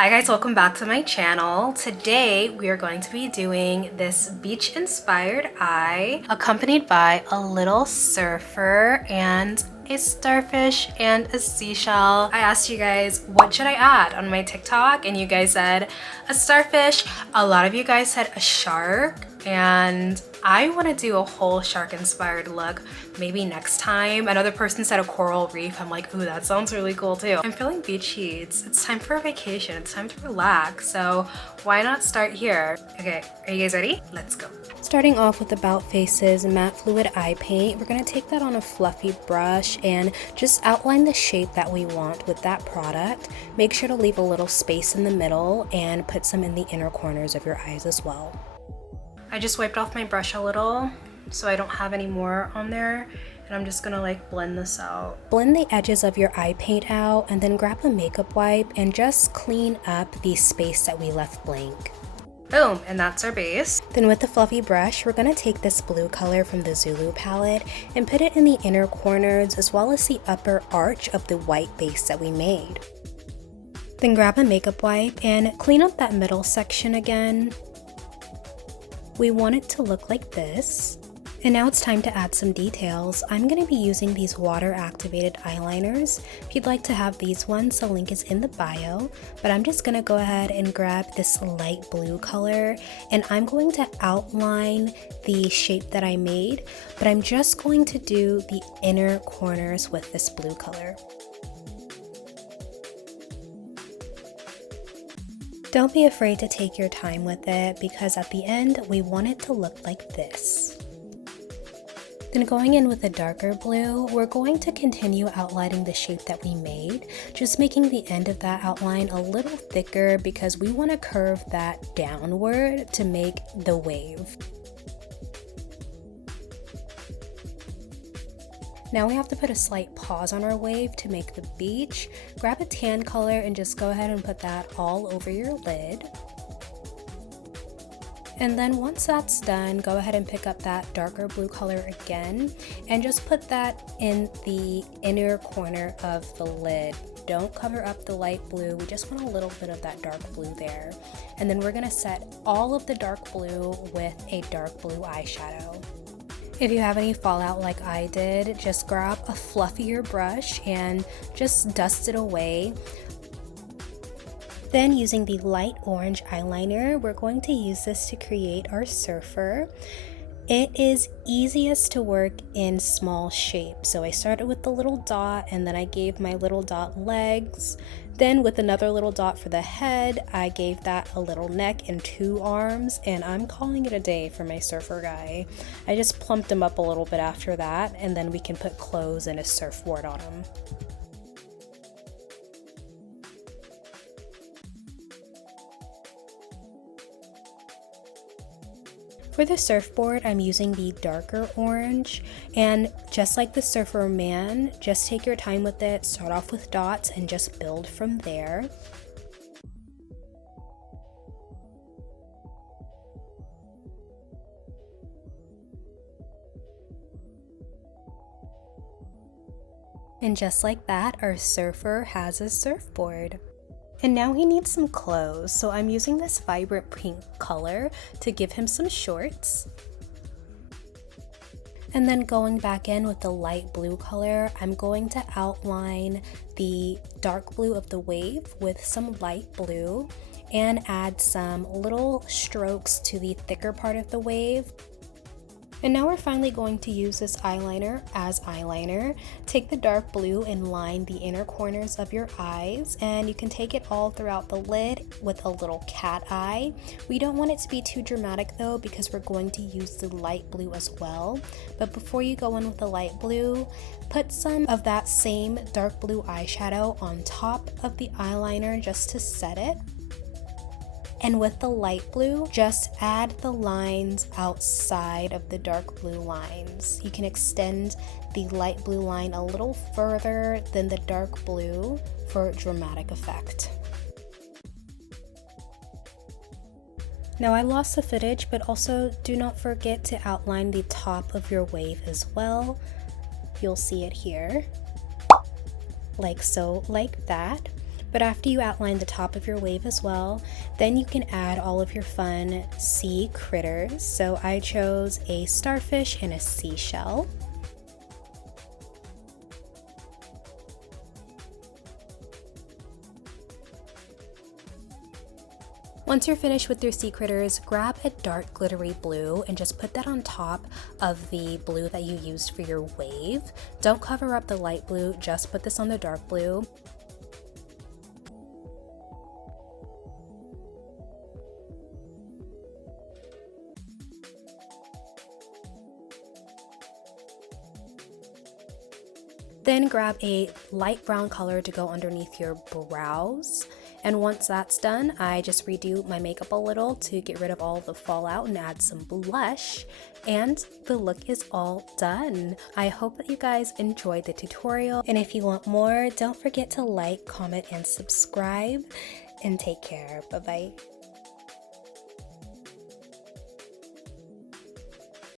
Hi guys, welcome back to my channel. Today we are going to be doing this beach inspired eye accompanied by a little surfer and a starfish and a seashell. I asked you guys what should I add on my TikTok and you guys said a starfish. A lot of you guys said a shark, and I want to do a whole shark inspired look maybe next time. Another person said a coral reef. I'm like, ooh, that sounds really cool too. I'm feeling beachy. It's time for a vacation. It's time to relax. So why not start here? Okay, are you guys ready? Let's go. Starting off with About Face's matte fluid eye paint, we're going to take that on a fluffy brush and just outline the shape that we want with that product. Make sure to leave a little space in the middle and put some in the inner corners of your eyes as well. I just wiped off my brush a little so I don't have any more on there, and I'm just gonna like blend this out. Blend the edges of your eye paint out and then grab a makeup wipe and just clean up the space that we left blank. Boom, and that's our base. Then with the fluffy brush, we're gonna take this blue color from the Zulu palette and put it in the inner corners as well as the upper arch of the white base that we made. Then grab a makeup wipe and clean up that middle section again. We want it to look like this. And now it's time to add some details. I'm going to be using these water activated eyeliners. If you'd like to have these ones, the link is in the bio, but I'm just going to go ahead and grab this light blue color and I'm going to outline the shape that I made, but I'm just going to do the inner corners with this blue color. Don't be afraid to take your time with it because at the end we want it to look like this. Then going in with a darker blue, we're going to continue outlining the shape that we made, just making the end of that outline a little thicker because we want to curve that downward to make the wave. Now we have to put a slight pause on our wave to make the beach. Grab a tan color and just go ahead and put that all over your lid. And then once that's done, go ahead and pick up that darker blue color again and just put that in the inner corner of the lid. Don't cover up the light blue, we just want a little bit of that dark blue there. And then we're gonna set all of the dark blue with a dark blue eyeshadow. If you have any fallout like I did, just grab a fluffier brush and just dust it away. Then using the light orange eyeliner, we're going to use this to create our surfer. It is easiest to work in small shapes. So I started with the little dot and then I gave my little dot legs. Then with another little dot for the head, I gave that a little neck and 2 arms, and I'm calling it a day for my surfer guy. I just plumped him up a little bit after that, and then we can put clothes and a surfboard on him. For the surfboard, I'm using the darker orange, and just like the surfer man, just take your time with it, start off with dots and just build from there. And just like that, our surfer has a surfboard. And now he needs some clothes, so I'm using this vibrant pink color to give him some shorts. And then going back in with the light blue color, I'm going to outline the dark blue of the wave with some light blue and add some little strokes to the thicker part of the wave. And now we're finally going to use this eyeliner as eyeliner. Take the dark blue and line the inner corners of your eyes, and you can take it all throughout the lid with a little cat eye. We don't want it to be too dramatic though because we're going to use the light blue as well. But before you go in with the light blue, put some of that same dark blue eyeshadow on top of the eyeliner just to set it. And with the light blue, just add the lines outside of the dark blue lines. You can extend the light blue line a little further than the dark blue for dramatic effect. Now I lost the footage, but also do not forget to outline the top of your wave as well. You'll see it here, like so, like that. But after you outline the top of your wave as well, then you can add all of your fun sea critters. So I chose a starfish and a seashell. Once you're finished with your sea critters, grab a dark glittery blue and just put that on top of the blue that you used for your wave. Don't cover up the light blue, just put this on the dark blue. Then grab a light brown color to go underneath your brows. And once that's done, I just redo my makeup a little to get rid of all the fallout and add some blush. And the look is all done. I hope that you guys enjoyed the tutorial. And if you want more, don't forget to like, comment, and subscribe. And take care. Bye-bye.